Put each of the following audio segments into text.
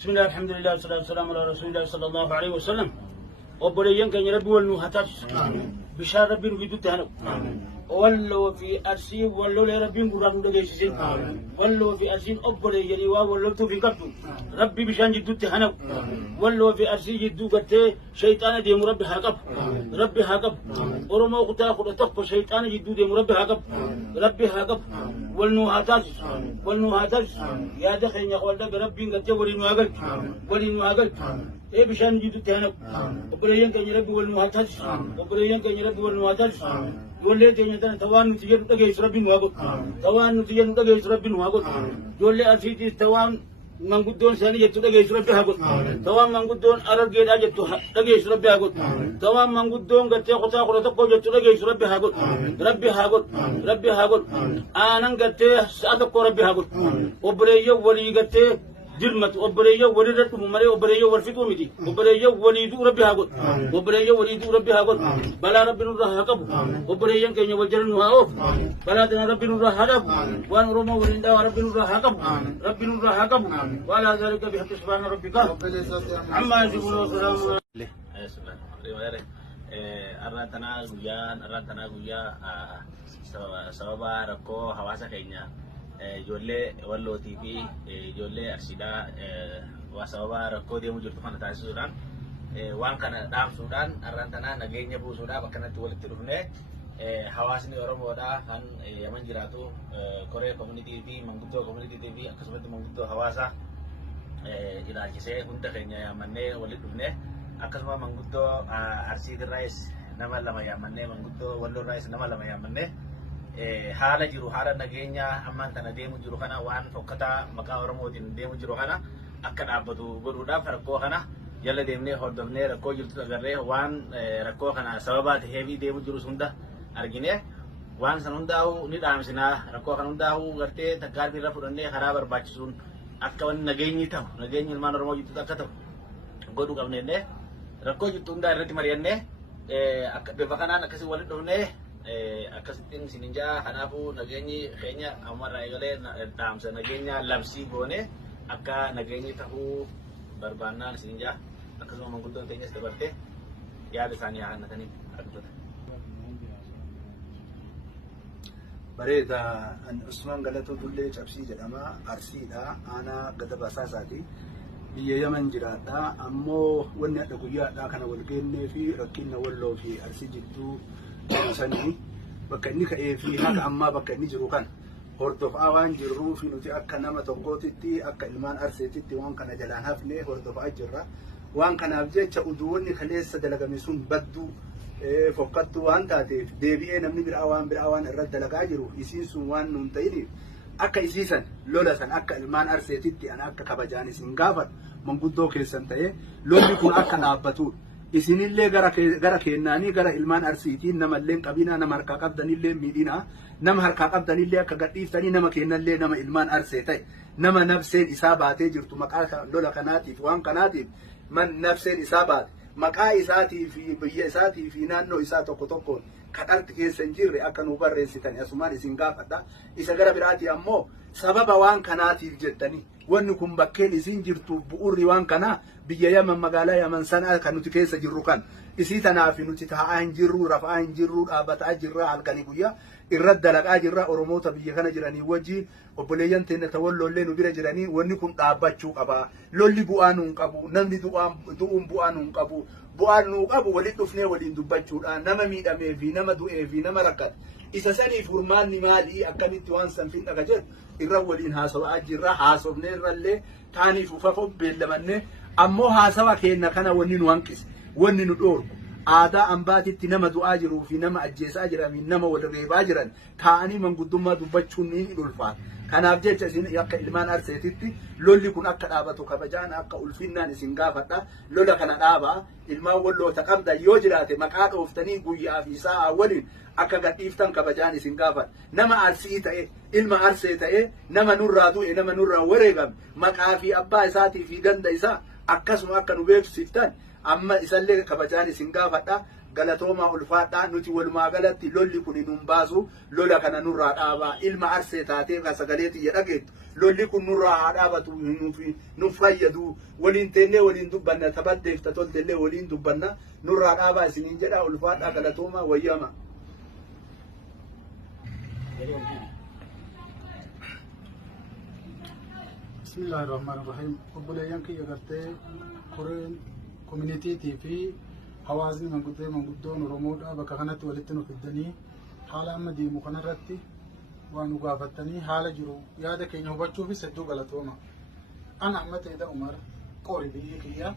بسم الله الحمد لله والصلاة والسلام على رسول الله صلى الله عليه وسلم. وبريان كان ربي والنهتاج بشار ربي نبيدو تهنو ولو في أرسي ولو لربي قرآن دجيسين ولو في أرسين أبري يريوا ولو تو في كتو ربي بشان جدو تهنو ولو في أرسي جدو قتة شيطان ديم ربي هاقب ورمو قتا خد تقف شيطان جدو ديم ربي هاقب والنهتاج يا دخل يا قول ربي قتة ولين واقل إيه بشان جدو تهنو وبريان كان ربي والنهتاج جولة تيجي توان نتيجة نتاعي ربي نواقو توان نتيجة نتاعي ربي نواقو جولة أسيتي توان مانغودون ساني جتو نتاعي ربي هاقو توان مانغودون أرد جيدا جتو نتاعي ربي هاقو توان مانغودون قتة قطع قطع جتو نتاعي ربي هاقو أنا قتة سأتك ربي هاقو وبريو ولي قتة جرمت وبريو ولدت ممري وبريو ورفيق ومدي وبريو وليدو ربي هاقول بلا ربي نور هاقب وبريو كي يوجر نواوف بلا تنا ربي نور هاقب وان رمى ولندا ربي نور هاقب ولا ذلك بحق سبحان ربك عما يصفون وسلام أرانتنا غويا سببا ركو حواسا كينيا ijoollee wallootii fi ijoollee arsiidhaa sababa rakkoo deemuu jirtu kana taasisuudhaan waan kana dhaamsuudhaan arraan tanaa nageenya buusuudhaaf akkanatti walitti dhufnee hawaasni Oromoodhaa kan Yaman jiraatu Koree Community fi Manguddoo Community fi akkasumas Manguddoo hawaasaa ilaalchisee hunda keenya yaamannee walitti dhufnee akkasuma Manguddoo Arsiitirraayis nama lama yaamannee Manguddoo Walloorraayis nama lama yaamannee haala jiru haala nageenya ammaan tana deemu jiru kana waan fokkataa maqaa Oromootiin deemu jiru kana akka dhaabbatu godhuudhaaf rakkoo kana jala deemnee hordofnee rakkoo jirtu agarree waan rakkoo kana sababaa ta'eef deemu jiru hunda arginee waan san hundaa'u ni dhaamsinaa rakkoo kana hundaa'u gartee takkaarbii irra fudhannee karaa barbaachisuun akka wanni nageenyi ta'u nageenyi ilmaan Oromoo jirtu akka ta'u godhuu qabnee rakkoo jirtu hundaa irratti mari'annee akka bifa kanaan akkasii walitti dhufnee akkasittiin sininjaa kanaafuu nageenyi keenya ammarraa eegalee dhaamsa nageenya labsii goone akka nageenyi ta'uu barbaannaan sininjaa akkasuma manguddoon teenyas dabartee yaada isaanii haannatanii argatan. Bareeda Usmaan Galatoo Dullee Cabsii jedhama Arsiidha aanaa gada basaasaati biyya Yaman jiraadha ammoo wanni adda guyyaadhaa kana wal geennee fi rakkina Walloo fi Arsii jidduu sanii bakka inni ka'ee fi haga ammaa bakka inni jiru kan hordofaa waan jirruu fi nuti akka nama tokkootitti akka ilmaan Arsiititti waan kana jalaan hafnee hordofaa jirra waan kanaaf jecha uduuwwanni kaleessa dalagame sun badduu fokkattuu waan taateef deebi'ee namni biraa waan irratti dalagaa jiru isiin sun waan nuun ta'iniif akka isiisan lola san akka ilmaan Arsiititti ana akka kabajaan isin gaafadhu manguddoo keessan ta'ee lolli kun akka dhaabbatudha. Isinillee gara kennaanii gara ilmaan Arsiitiin namallee qabinaa nama harkaa qabdanillee miidhinaa nama harkaa qabdanillee akka gadhiiftanii nama kennallee nama ilmaan Arsee ta'e nama nafseen isaa baatee jirtu maqaa lola kanaatiif waan kanaatiif nafseen isaa baate maqaa isaatii fi biyya isaatii fi naannoo isaa tokkoon kadhalti keessa hin jirre akka nu barreessitan asumaan isin gaafadha isa gara biraatii ammoo sababa waan kanaatiif jettanii wanni kun bakkeen isin jirtu bu'uurri waan kanaa biyya Yaman magaalaa Yaman sanaa kan nuti keessa jirru kan isii tanaaf nuti taa'aa hin jirru rafaa hin jirru dhaabbataa jirra halkanii guyyaa irratti dalagaa jirra Oromoota biyya kana jiranii wajjin obboleeyyan teenya Walloollee nu bira jiranii wanni kun dhaabbachuu qaba lolli bu'aa nuun qabu namni du'uun bu'aa nuun qabu bu'aan nuu qabu walitti dhufnee waliin dubbachuudha nama miidhamee fi nama du'ee fi nama rakkate isa saniif furmaanni maalii akkamitti waan san findhaga jedhu irra waliin haasawaa jirra haasofnee irrallee taaniif ufafoo beellamannee ammoo haasawa keenya kana wanni nu hanqise wanni nu dhoorgu aadaa ambaatitti nama du'aa jiruu fi nama ajjeesaa jiran nama wal reebaa jiran taa'anii manguddummaa dubbachuun ni ulfaata kanaaf jecha isin akka ilmaan Arseetitti lolli kun akka dhaabatu kabajaan akka ulfinnaan isin gaafadha lola kana dhaabaa ilmaan Walloota qabda yoo jiraate maqaa dhooftanii guyyaa fi sa'a waliin akka gadhiiftan kabajaan isin gaafadha nama Arsii ta'e ilma Arsee ta'e nama nurraa du'e nama nurraa wareegame maqaa fi abbaa isaatii fi ganda isaa akkasuma akka nu beeksiftan amma isallee kabajaan isin gaafadha galatooma ulfaadhaa nuti walumaa galatti lolli kun nun baasu lola kana nurraa dhaabaa ilma arsee taatee ka sagaleeti jedhageettu lolli kun nurraa haa dhaabatu nu fayyadu waliin teennee waliin dubbanna tabaddeef tatoltellee waliin dubbanna nurraa dhaabaa isiniin jedha ulfaadhaa galatooma wayyama. Bismillahirrahmanirrahim. Obboleeyyan kiyya gartee koreen koominiitiitii fi hawaasni manguddoon Oromoodhaa bakka kanatti walitti nu fidanii haala amma deemu kanarratti waan nu gaafatanii haala jiru yaada keenya hubachuufis hedduu galatooma. Ana Ahmad Eeda Umar qorii biyya kiyya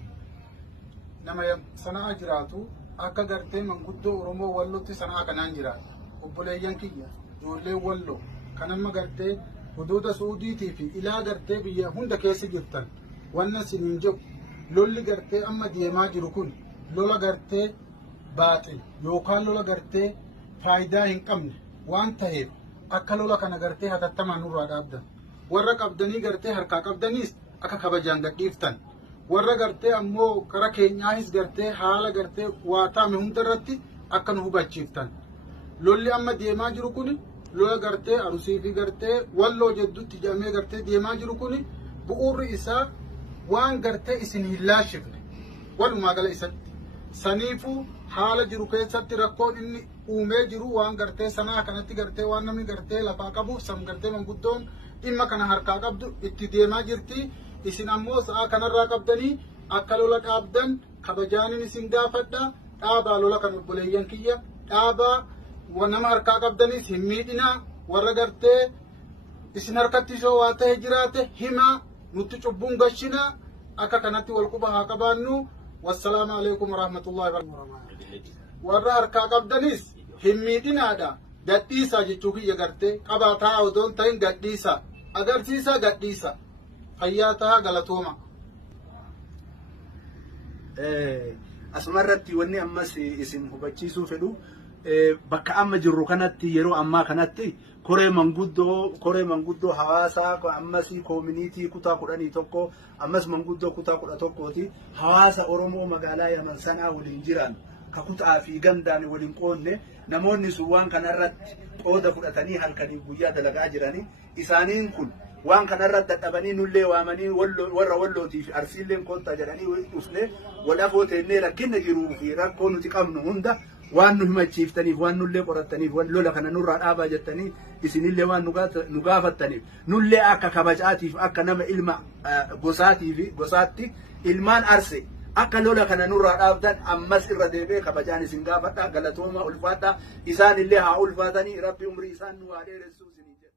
nama sanaa jiraatu akka gartee manguddoo Oromoo Wallootti sanaa kanaan jiraata. Obboleeyyan kiyya ijoollee Walloo kan amma gartee huduuda Suudiitii fi ilaa gartee biyya hunda keessa jirtan wanna siniin jiru lolli gartee amma deemaa jiru kun lola gartee baaxil yookaan lola gartee faayidaa hin qabne waan ta'eef akka lola kana gartee hatattamaan nurraa dhaabdan warra qabdanii gartee harkaa qabdaniis akka kabajaan gadhiiftan warra gartee ammoo kara keenyaahis gartee haala gartee waa taame hundarratti akka nu hubachiiftan lolli amma deemaa jiru kun lola gartee Arusii fi gartee Walloo jedhutti jedhamee gartee deemaa jiru kun bu'uurri isaa waan gartee isin hin laashifne walumaa gala isatti saniifuu haala jiru keessatti rakkoon inni uumee jiru waan gartee sanaa kanatti gartee waan namni gartee lafaa qabuuf sam gartee manguddoon dhimma kana harkaa qabdu itti deemaa jirti isin ammoo sa'a kanarraa qabdanii akka lola dhaabdan kabajaanin isin gaafadha dhaabaa lola kan obboleeyyan kiyya dhaabaa nama harkaa qabdanis hin miidhinaa warra gartee isin harkatti ishoo waa ta'e jiraate himaa nutti cubbuun gashinaa akka kanatti wal quba haa qabaannu wassalaamu alaikum warahmatullahi wabarakatuh. Warra harkaa qabdanis hin miidhinaadha gadhiisaa jechuu kiyya gartee qabaataa odoon ta'in gadhiisaa agarsiisaa gadhiisa fayyaa tahaa galatooma. Asumarratti wanni ammas isin hubachiisuu fedhu bakka amma jirru kanatti yeroo ammaa kanatti koree manguddoo hawaasaa ammas koominiitii kutaa 11 ammas manguddoo kutaa 11ti hawaasa Oromoo magaalaa Yaman sanaa waliin jiran ka kutaa fi gandaan waliin qoonne namoonni sun waan kanarratti qooda fudhatanii halkanii guyyaa dalagaa jiranii isaaniin kun waan kanarratti dadhabanii nullee waamanii warra Wallootii fi Arsiilleen koottaa jedhanii dhufne wal afoo teennee rakkina jiruu fi rakkoo nuti qabnu hunda waan nu himachiiftaniif waan nullee qorattaniif lola kana nurraa dhaabaa jettanii isinillee waan nu gaafattaniif nullee akka kabajaatiif akka nama ilma gosaatti ilmaan arse akka lola kana nurraa dhaabdan ammas irra deebee kabajaan isin gaafadha galatooma ulfaadha isaanillee haa ulfaatanii rabbi umrii isaan nu haa dheeressuu isinii jedha.